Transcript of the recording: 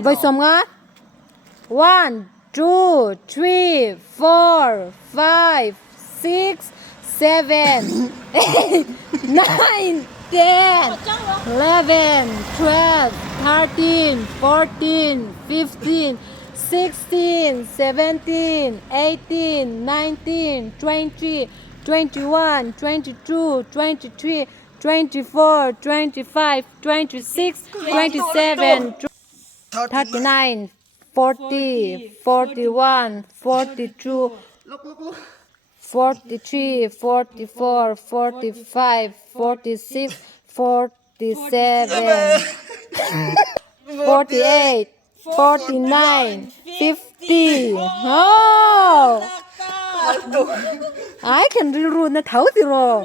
Vậy xong ngá. 1, 2, 3, 4, 5, 6, 7, 8, 9, 10, 11, 12, 13, 14, 15, 16, 17, 18, 19, 20, 21, 22, 23, 24, 25, 26, 27, 39, 40, 41, 42, 43, 44, 45, 46, 47, 48, 49, 50. Oh! I can rule the thấu thì rồi.